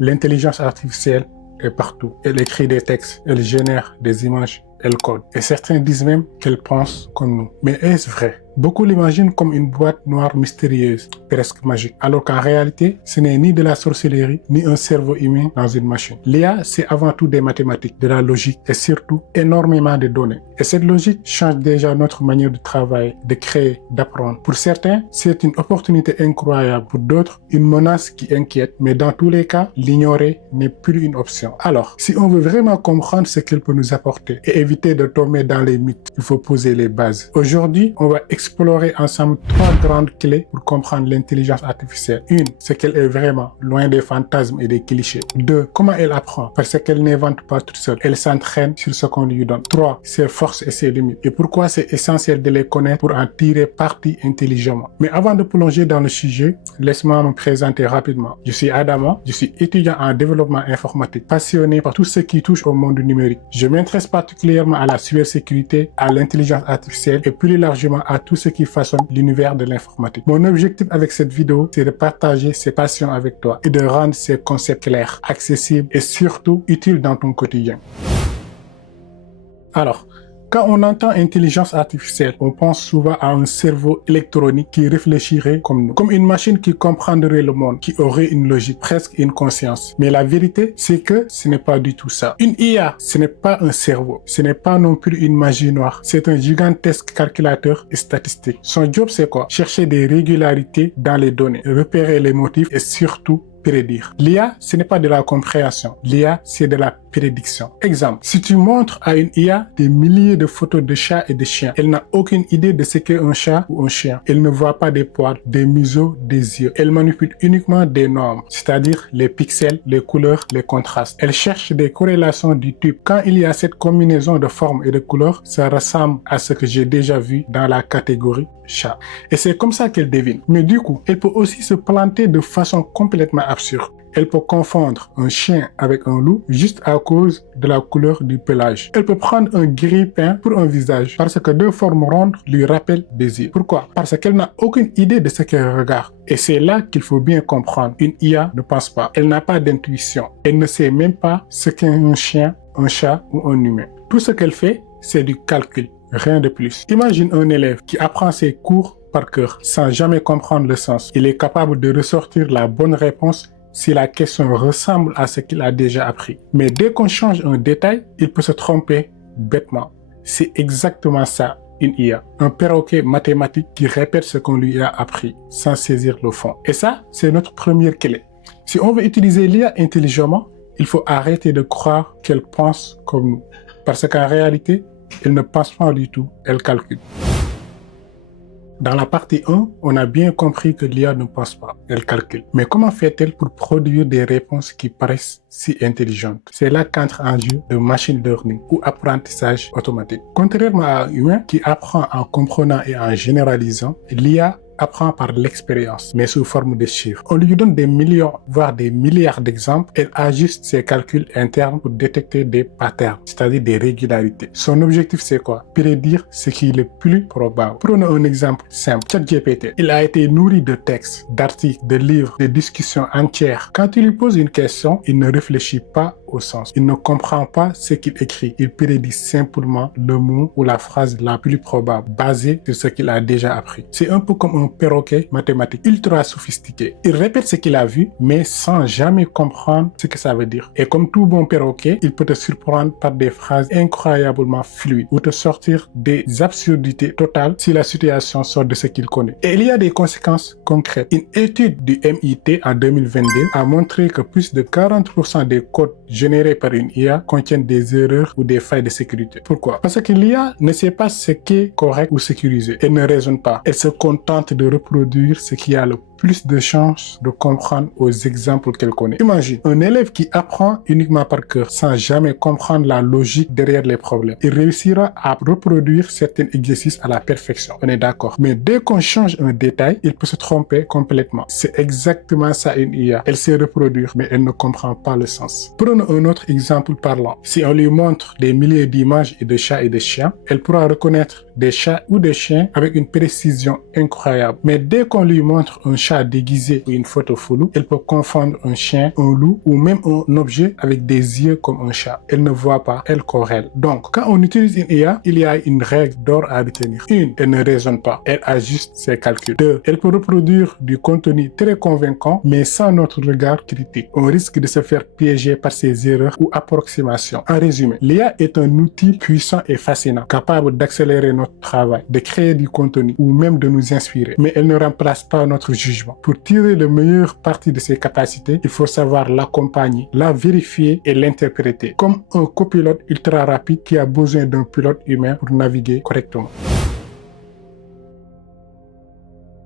L'intelligence artificielle est partout. Elle écrit des textes, elle génère des images, elle code. Et certains disent même qu'elle pense comme nous. Mais est-ce vrai? Beaucoup l'imaginent comme une boîte noire mystérieuse, presque magique. Alors qu'en réalité, ce n'est ni de la sorcellerie, ni un cerveau humain dans une machine. L'IA, c'est avant tout des mathématiques, de la logique et surtout énormément de données. Et cette logique change déjà notre manière de travailler, de créer, d'apprendre. Pour certains, c'est une opportunité incroyable. Pour d'autres, une menace qui inquiète. Mais dans tous les cas, l'ignorer n'est plus une option. Alors, si on veut vraiment comprendre ce qu'elle peut nous apporter et éviter de tomber dans les mythes, il faut poser les bases. Aujourd'hui, on va explorer ensemble 3 grandes clés pour comprendre l'intelligence artificielle. 1. C'est qu'elle est vraiment loin des fantasmes et des clichés. 2. Comment elle apprend? Parce qu'elle n'invente pas toute seule. Elle s'entraîne sur ce qu'on lui donne. 3. Ses forces et ses limites. Et pourquoi c'est essentiel de les connaître pour en tirer parti intelligemment. Mais avant de plonger dans le sujet, laisse-moi me présenter rapidement. Je suis Adama, je suis étudiant en développement informatique, passionné par tout ce qui touche au monde numérique. Je m'intéresse particulièrement à la cybersécurité, à l'intelligence artificielle et plus largement à tout ce qui façonne l'univers de l'informatique. Mon objectif avec cette vidéo, c'est de partager ces passions avec toi et de rendre ces concepts clairs, accessibles et surtout utiles dans ton quotidien. Alors, quand on entend intelligence artificielle, on pense souvent à un cerveau électronique qui réfléchirait comme nous, comme une machine qui comprendrait le monde, qui aurait une logique, presque une conscience. Mais la vérité, c'est que ce n'est pas du tout ça. Une IA, ce n'est pas un cerveau, ce n'est pas non plus une magie noire, c'est un gigantesque calculateur et statistique. Son job, c'est quoi? Chercher des régularités dans les données, repérer les motifs et surtout prédire. L'IA, ce n'est pas de la compréhension. L'IA, c'est de la prédiction. Exemple, si tu montres à une IA des milliers de photos de chats et de chiens, elle n'a aucune idée de ce qu'est un chat ou un chien. Elle ne voit pas des poils, des museaux, des yeux. Elle manipule uniquement des normes, c'est-à-dire les pixels, les couleurs, les contrastes. Elle cherche des corrélations du type. Quand il y a cette combinaison de formes et de couleurs, ça ressemble à ce que j'ai déjà vu dans la catégorie chat. Et c'est comme ça qu'elle devine. Mais du coup, elle peut aussi se planter de façon complètement absurde. Elle peut confondre un chien avec un loup juste à cause de la couleur du pelage. Elle peut prendre un gris peint pour un visage parce que deux formes rondes lui rappellent des yeux. Pourquoi? Parce qu'elle n'a aucune idée de ce qu'elle regarde. Et c'est là qu'il faut bien comprendre. Une IA ne pense pas. Elle n'a pas d'intuition. Elle ne sait même pas ce qu'est un chien, un chat ou un humain. Tout ce qu'elle fait, c'est du calcul. Rien de plus. Imagine un élève qui apprend ses cours par cœur sans jamais comprendre le sens. Il est capable de ressortir la bonne réponse si la question ressemble à ce qu'il a déjà appris. Mais dès qu'on change un détail, il peut se tromper bêtement. C'est exactement ça, une IA. Un perroquet mathématique qui répète ce qu'on lui a appris sans saisir le fond. Et ça, c'est notre première clé. Si on veut utiliser l'IA intelligemment, il faut arrêter de croire qu'elle pense comme nous. Parce qu'en réalité, elle ne pense pas du tout, elle calcule. Dans la partie 1, on a bien compris que l'IA ne pense pas, elle calcule. Mais comment fait-elle pour produire des réponses qui paraissent si intelligentes? C'est là qu'entre en jeu le machine learning ou apprentissage automatique. Contrairement à un humain qui apprend en comprenant et en généralisant, l'IA apprend par l'expérience, mais sous forme de chiffres. On lui donne des millions, voire des milliards d'exemples. Elle ajuste ses calculs internes pour détecter des patterns, c'est-à-dire des régularités. Son objectif, c'est quoi? Prédire ce qui est le plus probable. Prenons un exemple simple. ChatGPT. Il a été nourri de textes, d'articles, de livres, de discussions entières. Quand il lui pose une question, il ne réfléchit pas au sens. Il ne comprend pas ce qu'il écrit. Il prédit simplement le mot ou la phrase la plus probable, basée sur ce qu'il a déjà appris. C'est un peu comme un perroquet mathématique ultra sophistiqué. Il répète ce qu'il a vu, mais sans jamais comprendre ce que ça veut dire. Et comme tout bon perroquet, il peut te surprendre par des phrases incroyablement fluides ou te sortir des absurdités totales si la situation sort de ce qu'il connaît. Et il y a des conséquences concrètes. Une étude du MIT en 2022 a montré que plus de 40% des codes générés par une IA contiennent des erreurs ou des failles de sécurité. Pourquoi? Parce que l'IA ne sait pas ce qui est correct ou sécurisé. Elle ne raisonne pas. Elle se contente de reproduire ce qui a le plus de chances de comprendre aux exemples qu'elle connaît. Imagine un élève qui apprend uniquement par cœur sans jamais comprendre la logique derrière les problèmes. Il réussira à reproduire certains exercices à la perfection. On est d'accord. Mais dès qu'on change un détail, il peut se tromper complètement. C'est exactement ça une IA. Elle sait reproduire, mais elle ne comprend pas le sens. Prenons un autre exemple parlant. Si on lui montre des milliers d'images et de chats et de chiens, elle pourra reconnaître des chats ou des chiens avec une précision incroyable. Mais dès qu'on lui montre un chat déguisé ou une photo floue, elle peut confondre un chien, un loup ou même un objet avec des yeux comme un chat. Elle ne voit pas, elle corrèle. Donc, quand on utilise une IA, il y a une règle d'or à retenir. 1. Elle ne raisonne pas, elle ajuste ses calculs. 2. Elle peut reproduire du contenu très convaincant, mais sans notre regard critique. On risque de se faire piéger par ses erreurs ou approximations. En résumé, l'IA est un outil puissant et fascinant, capable d'accélérer notre travail, de créer du contenu ou même de nous inspirer. Mais elle ne remplace pas notre jugement. Pour tirer le meilleur parti de ses capacités, il faut savoir l'accompagner, la vérifier et l'interpréter, comme un copilote ultra rapide qui a besoin d'un pilote humain pour naviguer correctement.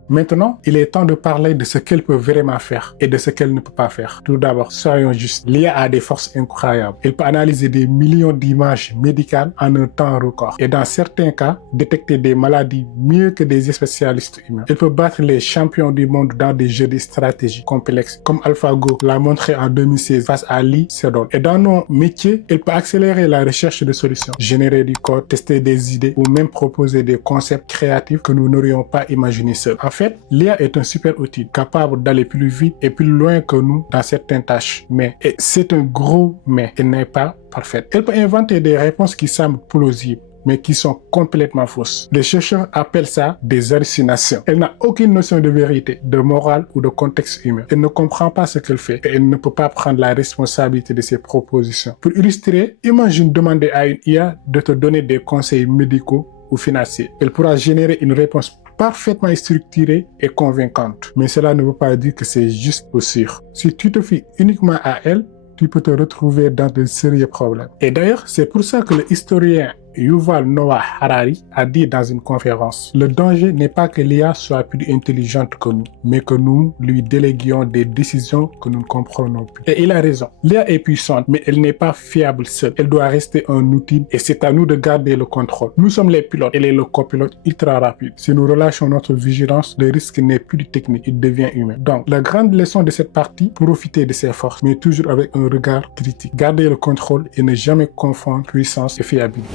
Maintenant, il est temps de parler de ce qu'elle peut vraiment faire et de ce qu'elle ne peut pas faire. Tout d'abord, soyons justes, l'IA a des forces incroyables. Elle peut analyser des millions d'images médicales en un temps record et dans certains cas, détecter des maladies mieux que des spécialistes humains. Elle peut battre les champions du monde dans des jeux de stratégie complexes comme AlphaGo l'a montré en 2016 face à Lee Sedol. Et dans nos métiers, elle peut accélérer la recherche de solutions, générer du code, tester des idées ou même proposer des concepts créatifs que nous n'aurions pas imaginés seuls. En fait, l'IA est un super outil capable d'aller plus vite et plus loin que nous dans certaines tâches. Mais, et c'est un gros mais, elle n'est pas parfaite. Elle peut inventer des réponses qui semblent plausibles, mais qui sont complètement fausses. Les chercheurs appellent ça des hallucinations. Elle n'a aucune notion de vérité, de morale ou de contexte humain. Elle ne comprend pas ce qu'elle fait et elle ne peut pas prendre la responsabilité de ses propositions. Pour illustrer, imagine demander à une IA de te donner des conseils médicaux ou financiers. Elle pourra générer une réponse parfaitement structurée et convaincante. Mais cela ne veut pas dire que c'est juste ou sûr. Si tu te fies uniquement à elle, tu peux te retrouver dans de sérieux problèmes. Et d'ailleurs, c'est pour ça que le historien Yuval Noah Harari a dit dans une conférence: le danger n'est pas que l'IA soit plus intelligente que nous, mais que nous lui déléguions des décisions que nous ne comprenons plus. Et il a raison. L'IA est puissante, mais elle n'est pas fiable seule. Elle doit rester un outil et c'est à nous de garder le contrôle. Nous sommes les pilotes, elle est le copilote ultra rapide. Si nous relâchons notre vigilance, le risque n'est plus technique, il devient humain. Donc, la grande leçon de cette partie, profiter de ses forces, mais toujours avec un regard critique. Garder le contrôle et ne jamais confondre puissance et fiabilité.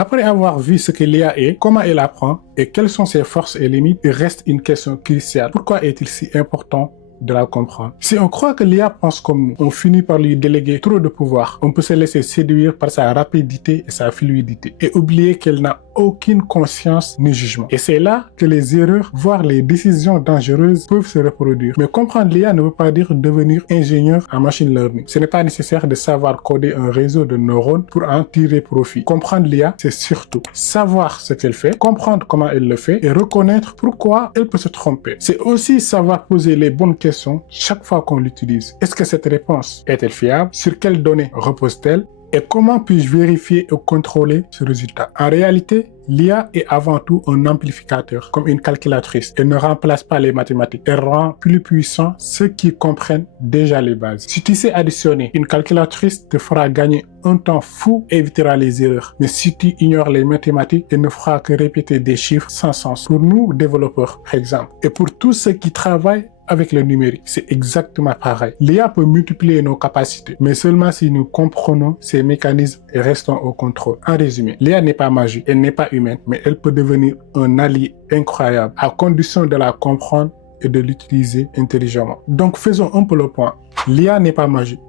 Après avoir vu ce que l'IA est, comment elle apprend et quelles sont ses forces et limites, il reste une question cruciale. Pourquoi est-il si important de la comprendre? Si on croit que l'IA pense comme nous, on finit par lui déléguer trop de pouvoir. On peut se laisser séduire par sa rapidité et sa fluidité et oublier qu'elle n'a aucune conscience ni jugement. Et c'est là que les erreurs, voire les décisions dangereuses peuvent se reproduire. Mais comprendre l'IA ne veut pas dire devenir ingénieur en machine learning. Ce n'est pas nécessaire de savoir coder un réseau de neurones pour en tirer profit. Comprendre l'IA, c'est surtout savoir ce qu'elle fait, comprendre comment elle le fait et reconnaître pourquoi elle peut se tromper. C'est aussi savoir poser les bonnes questions chaque fois qu'on l'utilise. Est-ce que cette réponse est-elle fiable? Sur quelles données repose-t-elle? Et comment puis-je vérifier et contrôler ce résultat? En réalité, l'IA est avant tout un amplificateur, comme une calculatrice. Elle ne remplace pas les mathématiques. Elle rend plus puissant ceux qui comprennent déjà les bases. Si tu sais additionner, une calculatrice te fera gagner un temps fou et évitera les erreurs. Mais si tu ignores les mathématiques, elle ne fera que répéter des chiffres sans sens. Pour nous, développeurs, par exemple, et pour tous ceux qui travaillent avec le numérique, c'est exactement pareil. L'IA peut multiplier nos capacités, mais seulement si nous comprenons ces mécanismes et restons au contrôle. En résumé, l'IA n'est pas magique, elle n'est pas humaine, mais elle peut devenir un allié incroyable à condition de la comprendre et de l'utiliser intelligemment. Donc faisons un peu le point. L'IA n'est pas magique.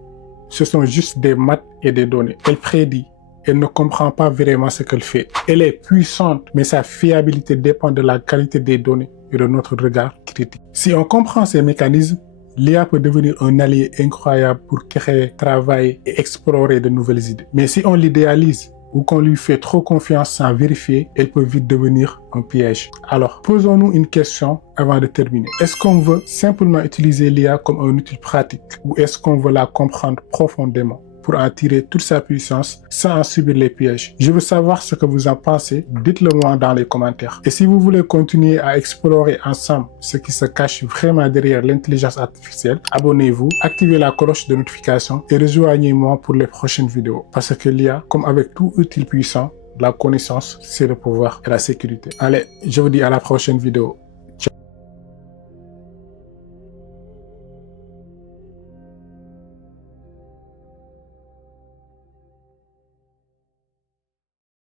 Ce sont juste des maths et des données. Elle prédit. Elle ne comprend pas vraiment ce qu'elle fait. Elle est puissante, mais sa fiabilité dépend de la qualité des données et de notre regard critique. Si on comprend ces mécanismes, l'IA peut devenir un allié incroyable pour créer, travailler et explorer de nouvelles idées. Mais si on l'idéalise ou qu'on lui fait trop confiance sans vérifier, elle peut vite devenir un piège. Alors, posons-nous une question avant de terminer. Est-ce qu'on veut simplement utiliser l'IA comme un outil pratique ou est-ce qu'on veut la comprendre profondément pour en tirer toute sa puissance sans en subir les pièges? Je veux savoir ce que vous en pensez, dites-le moi dans les commentaires. Et si vous voulez continuer à explorer ensemble ce qui se cache vraiment derrière l'intelligence artificielle, abonnez-vous, activez la cloche de notification et rejoignez-moi pour les prochaines vidéos. Parce que l'IA, comme avec tout outil puissant, la connaissance, c'est le pouvoir et la sécurité. Allez, je vous dis à la prochaine vidéo.